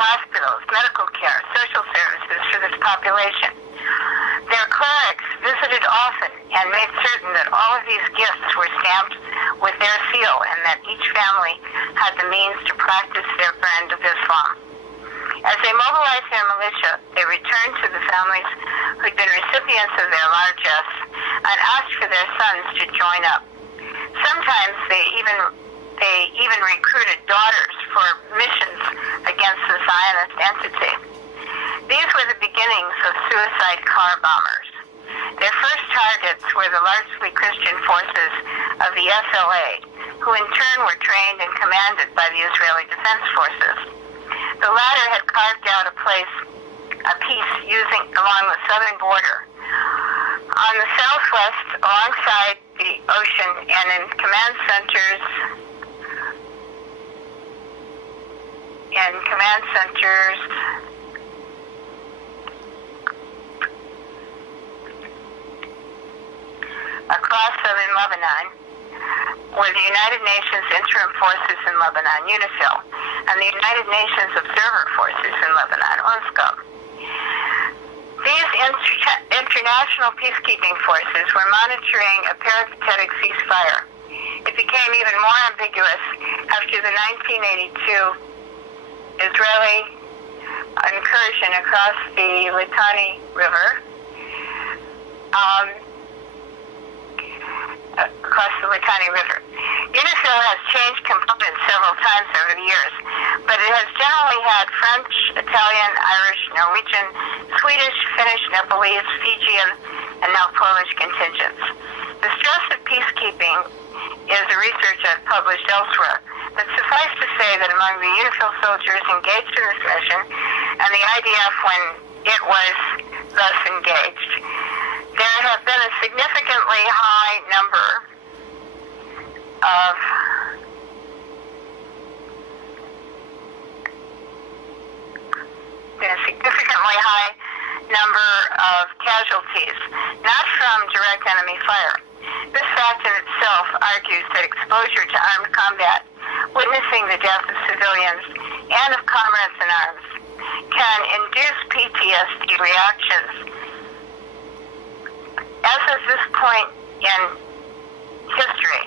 hospitals, medical care, social services for this population. Their clerics visited often and made certain that all of these gifts were stamped with their seal and that each family had the means to practice their brand of Islam. As they mobilized their militia, they returned to the families who'd been recipients of their largesse and asked for their sons to join up. Sometimes they even recruited daughters for missions against the Zionist entity. These were the beginnings of suicide car bombers. Their first targets were the largely Christian forces of the SLA, who in turn were trained and commanded by the Israeli Defense Forces. The latter had carved out a piece along the southern border. On the southwest, alongside the ocean, and in command centers across southern Lebanon were the United Nations Interim Forces in Lebanon, UNIFIL, and the United Nations Observer Forces in Lebanon, UNSCOM. These international peacekeeping forces were monitoring a peripatetic ceasefire. It became even more ambiguous after the 1982 Israeli incursion across the Litani River. UNIFIL has changed components several times over the years, but it has generally had French, Italian, Irish, Norwegian, Swedish, Finnish, Nepalese, Fijian, and now Polish contingents. The stress of peacekeeping is a research I've published elsewhere, but suffice to say that among the UNIFIL soldiers engaged in this mission and the IDF when it was thus engaged, there have been a significantly high number of casualties, not from direct enemy fire. This fact in itself argues that exposure to armed combat, witnessing the death of civilians and of comrades in arms, can induce PTSD reactions. As of this point in history,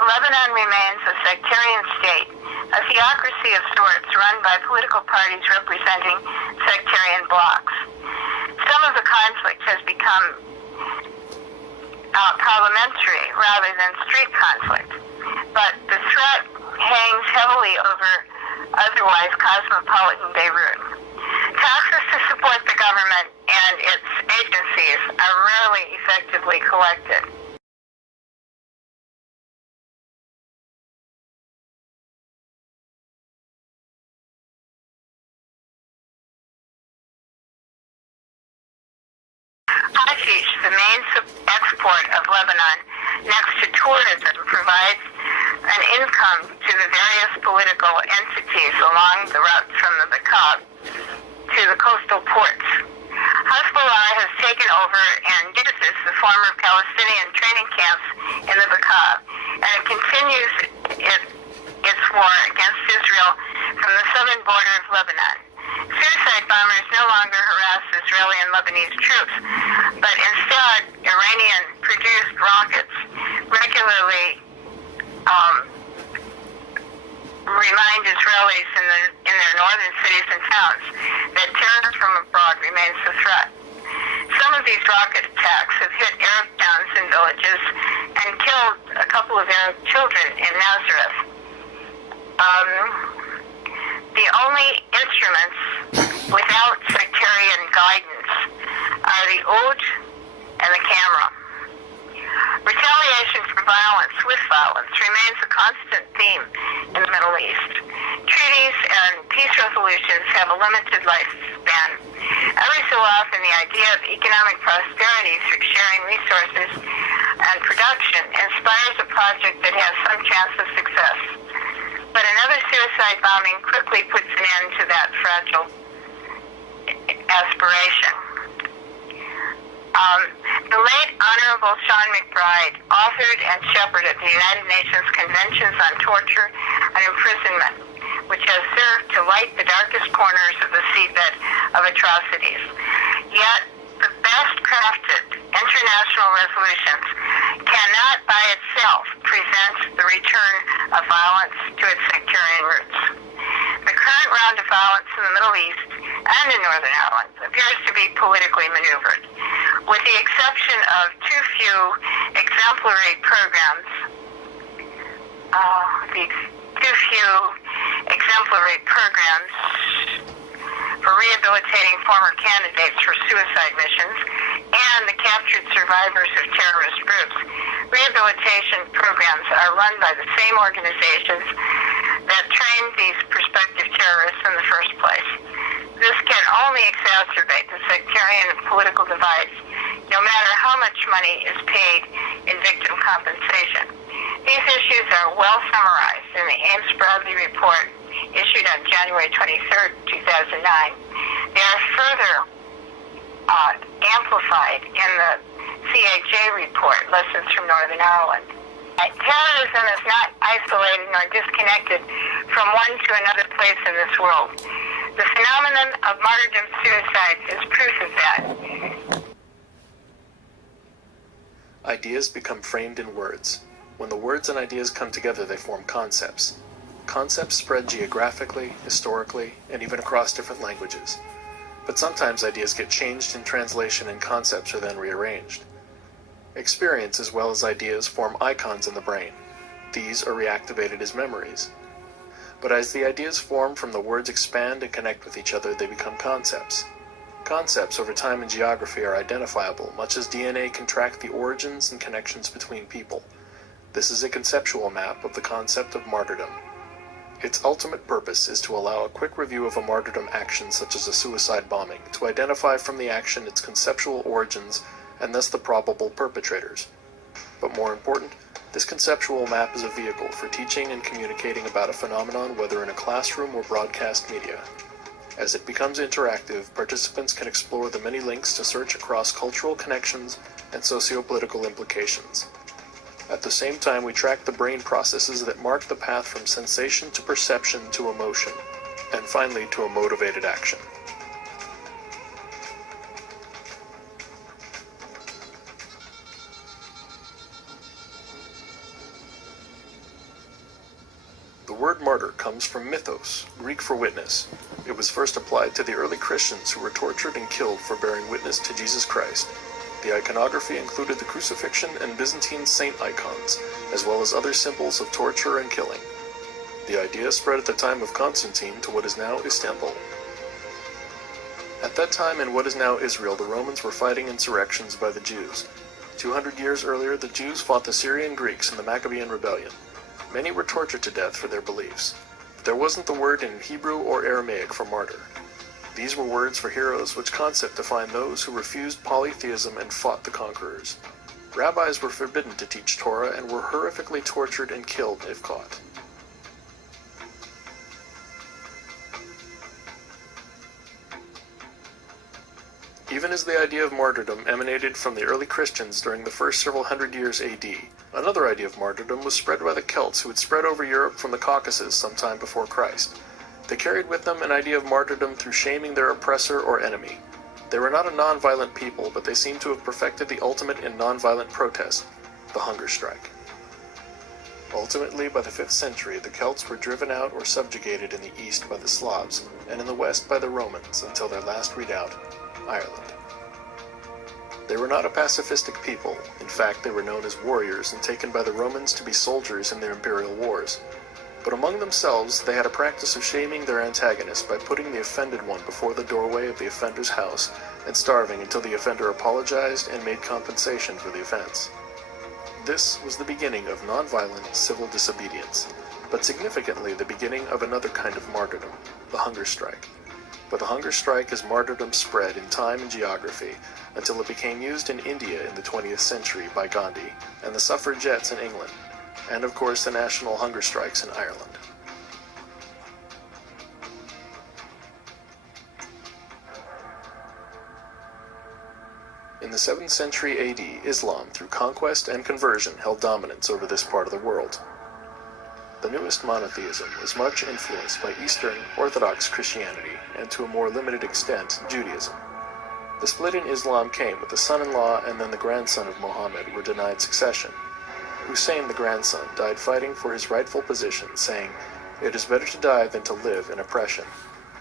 Lebanon remains a sectarian state, a theocracy of sorts run by political parties representing sectarian blocs. Some of the conflict has become parliamentary rather than street conflict, but the threat hangs heavily over otherwise cosmopolitan Beirut. Taxes to support the government and its agencies are rarely effectively collected. Hashish, the main export of Lebanon, next to tourism, provides an income to the various political entities along the route from the Bekaa to the coastal ports. Hezbollah has taken over and uses the former Palestinian training camps in the Bekaa, and it continues its war against Israel from the southern border of Lebanon. Suicide bombers no longer harass Israeli and Lebanese troops, but instead Iranian-produced rockets regularly remind Israelis in their northern cities and towns that terror from abroad remains a threat. Some of these rocket attacks have hit Arab towns and villages and killed a couple of Arab children in Nazareth. The only instruments without sectarian guidance are the oud and the camera. Retaliation for violence with violence remains a constant theme in the Middle East. Treaties and peace resolutions have a limited lifespan. Every so often, the idea of economic prosperity through sharing resources and production inspires a project that has some chance of success. But another suicide bombing quickly puts an end to that fragile aspiration. The late Honorable Sean McBride authored and shepherded the United Nations Conventions on Torture and Imprisonment, which has served to light the darkest corners of the seabed of atrocities. Yet, the best crafted international resolutions cannot by itself prevent the return of violence to its sectarian roots. The current round of violence in the Middle East and in Northern Ireland appears to be politically maneuvered. With the exception of too few exemplary programs, for rehabilitating former candidates for suicide missions and the captured survivors of terrorist groups, rehabilitation programs are run by the same organizations that trained these prospective terrorists in the first place. This can only exacerbate the sectarian and political divides, no matter how much money is paid in victim compensation. These issues are well summarized in the Ames-Bradley report issued on January 23, 2009. They are further amplified in the CAJ report, Lessons from Northern Ireland. Terrorism is not isolated nor disconnected from one to another place in this world. The phenomenon of martyrdom suicides is proof of that. Ideas become framed in words. When the words and ideas come together, they form concepts. Concepts spread geographically, historically, and even across different languages. But sometimes ideas get changed in translation and concepts are then rearranged. Experience as well as ideas form icons in the brain. These are reactivated as memories. But as the ideas form from the words expand and connect with each other, they become concepts. Concepts over time and geography are identifiable, much as DNA can track the origins and connections between people. This is a conceptual map of the concept of martyrdom. Its ultimate purpose is to allow a quick review of a martyrdom action such as a suicide bombing, to identify from the action its conceptual origins and thus the probable perpetrators. But more important, this conceptual map is a vehicle for teaching and communicating about a phenomenon, whether in a classroom or broadcast media. As it becomes interactive, participants can explore the many links to search across cultural connections and socio-political implications. At the same time, we track the brain processes that mark the path from sensation to perception to emotion, and finally to a motivated action. The word martyr comes from mythos, Greek for witness. It was first applied to the early Christians who were tortured and killed for bearing witness to Jesus Christ. The iconography included the crucifixion and Byzantine saint icons, as well as other symbols of torture and killing. The idea spread at the time of Constantine to what is now Istanbul. At that time in what is now Israel, the Romans were fighting insurrections by the Jews. 200 years earlier, the Jews fought the Syrian Greeks in the Maccabean Rebellion. Many were tortured to death for their beliefs, but there wasn't the word in Hebrew or Aramaic for martyr. These were words for heroes which concept defined those who refused polytheism and fought the conquerors. Rabbis were forbidden to teach Torah and were horrifically tortured and killed if caught. Even as the idea of martyrdom emanated from the early Christians during the first several hundred years AD, another idea of martyrdom was spread by the Celts who had spread over Europe from the Caucasus sometime before Christ. They carried with them an idea of martyrdom through shaming their oppressor or enemy. They were not a non-violent people, but they seem to have perfected the ultimate in non-violent protest, the hunger strike. Ultimately, by the 5th century, the Celts were driven out or subjugated in the east by the Slavs, and in the west by the Romans, until their last redoubt, Ireland. They were not a pacifistic people. In fact, they were known as warriors and taken by the Romans to be soldiers in their imperial wars. But among themselves, they had a practice of shaming their antagonists by putting the offended one before the doorway of the offender's house and starving until the offender apologized and made compensation for the offense. This was the beginning of nonviolent civil disobedience, but significantly the beginning of another kind of martyrdom, the hunger strike. But the hunger strike as martyrdom spread in time and geography until it became used in India in the 20th century by Gandhi and the suffragettes in England, and of course the national hunger strikes in Ireland. In the 7th century AD, Islam, through conquest and conversion, held dominance over this part of the world. The newest monotheism was much influenced by Eastern Orthodox Christianity and to a more limited extent, Judaism. The split in Islam came with the son-in-law and then the grandson of Muhammad were denied succession. Hussein, the grandson, died fighting for his rightful position, saying, "It is better to die than to live in oppression."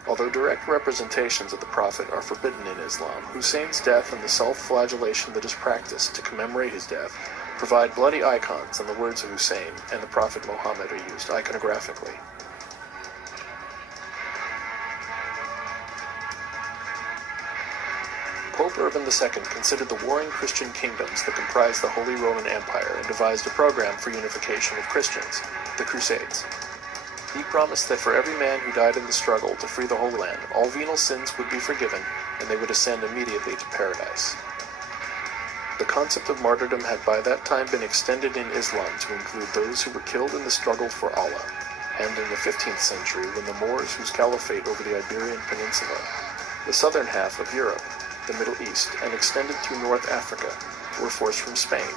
Although direct representations of the Prophet are forbidden in Islam, Hussein's death and the self-flagellation that is practiced to commemorate his death provide bloody icons, and the words of Hussein and the Prophet Muhammad are used iconographically. Pope Urban II considered the warring Christian kingdoms that comprised the Holy Roman Empire and devised a program for unification of Christians, the Crusades. He promised that for every man who died in the struggle to free the Holy Land, all venal sins would be forgiven and they would ascend immediately to paradise. The concept of martyrdom had by that time been extended in Islam to include those who were killed in the struggle for Allah, and in the 15th century when the Moors whose caliphate over the Iberian Peninsula, the southern half of Europe, the Middle East, and extended through North Africa, were forced from Spain.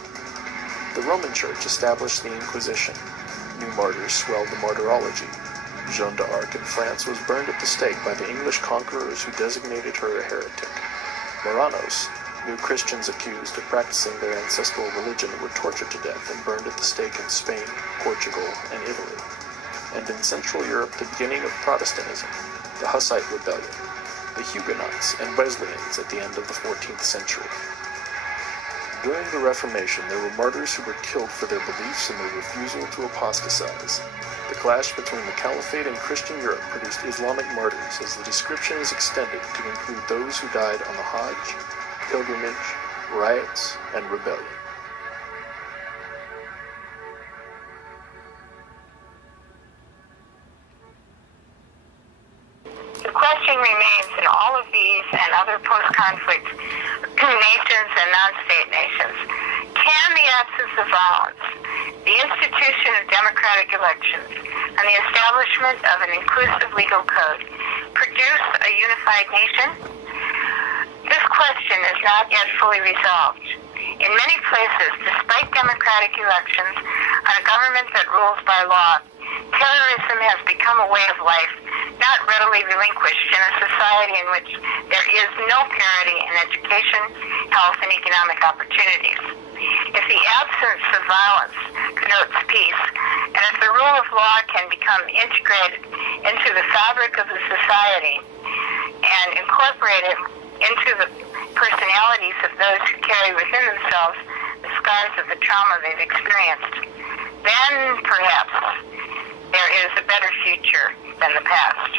The Roman Church established the Inquisition. New martyrs swelled the martyrology. Joan d'Arc in France was burned at the stake by the English conquerors who designated her a heretic. Moranos, new Christians accused of practicing their ancestral religion, were tortured to death and burned at the stake in Spain, Portugal, and Italy. And in Central Europe, the beginning of Protestantism, the Hussite Rebellion, the Huguenots and Wesleyans at the end of the 14th century. During the Reformation, there were martyrs who were killed for their beliefs and their refusal to apostatize. The clash between the Caliphate and Christian Europe produced Islamic martyrs, as the description is extended to include those who died on the Hajj, pilgrimage, riots, and rebellion. The question remains in all of these and other post-conflict nations and non-state nations, can the absence of violence, the institution of democratic elections, and the establishment of an inclusive legal code produce a unified nation? This question is not yet fully resolved. In many places, despite democratic elections and a government that rules by law, terrorism has become a way of life not readily relinquished in a society in which there is no parity in education, health, and economic opportunities. If the absence of violence connotes peace, and if the rule of law can become integrated into the fabric of the society and incorporated into the personalities of those who carry within themselves the scars of the trauma they've experienced, then perhaps there is a better future than the past.